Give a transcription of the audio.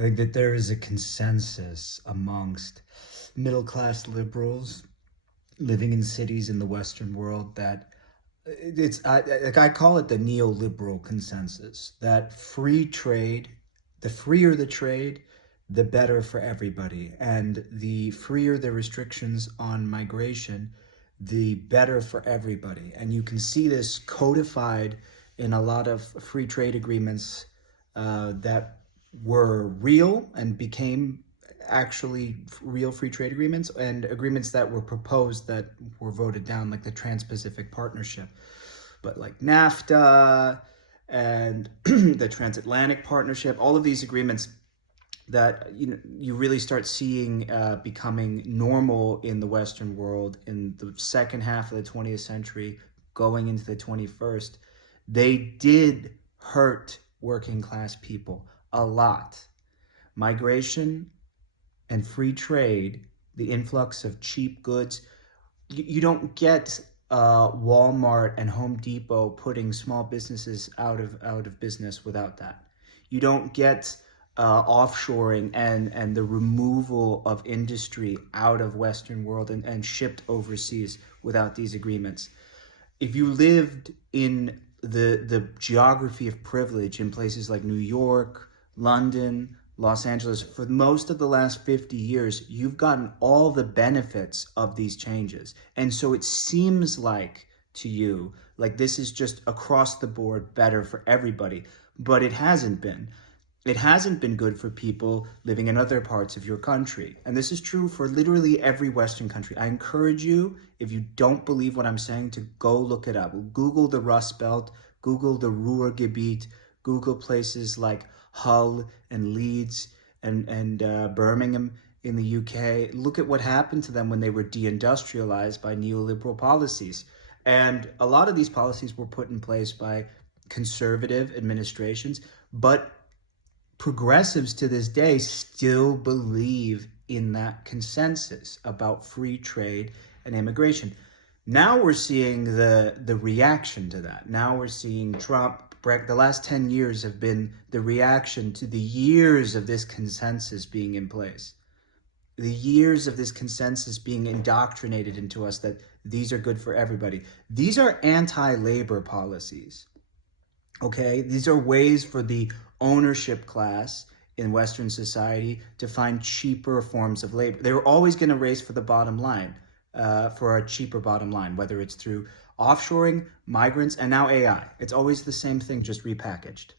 I think that there is a consensus amongst middle class liberals living in cities in the Western world that I call it the neoliberal consensus that free trade, the freer the trade, the better for everybody. And the freer the restrictions on migration, the better for everybody. And you can see this codified in a lot of free trade agreements that were real and became actually real free trade agreements, and agreements that were proposed that were voted down, like the Trans-Pacific Partnership. But like NAFTA and the Transatlantic Partnership, all of these agreements that you really start seeing becoming normal in the Western world in the second half of the 20th century, going into the 21st, they did hurt working class people a lot. Migration and free trade, the influx of cheap goods, you don't get Walmart and Home Depot putting small businesses out of business without that. You don't get offshoring and the removal of industry out of Western world and shipped overseas without these agreements. If you lived in the geography of privilege in places like New York, London, Los Angeles, for most of the last 50 years, you've gotten all the benefits of these changes. And so it seems like to you, like this is just across the board better for everybody, but it hasn't been. It hasn't been good for people living in other parts of your country. And this is true for literally every Western country. I encourage you, if you don't believe what I'm saying, to go look it up. Google the Rust Belt, Google the Ruhrgebiet, Google places like Hull and Leeds and Birmingham in the UK. Look at what happened to them when they were deindustrialized by neoliberal policies. And a lot of these policies were put in place by conservative administrations, but progressives to this day still believe in that consensus about free trade and immigration. Now we're seeing the reaction to that. Now we're seeing Trump. The last 10 years have been the reaction to the years of this consensus being in place. The years of this consensus being indoctrinated into us that these are good for everybody. These are anti-labor policies. Okay, these are ways for the ownership class in Western society to find cheaper forms of labor. They were always going to race for the bottom line, for a cheaper bottom line, whether it's through offshoring, migrants, and now AI. It's always the same thing, just repackaged.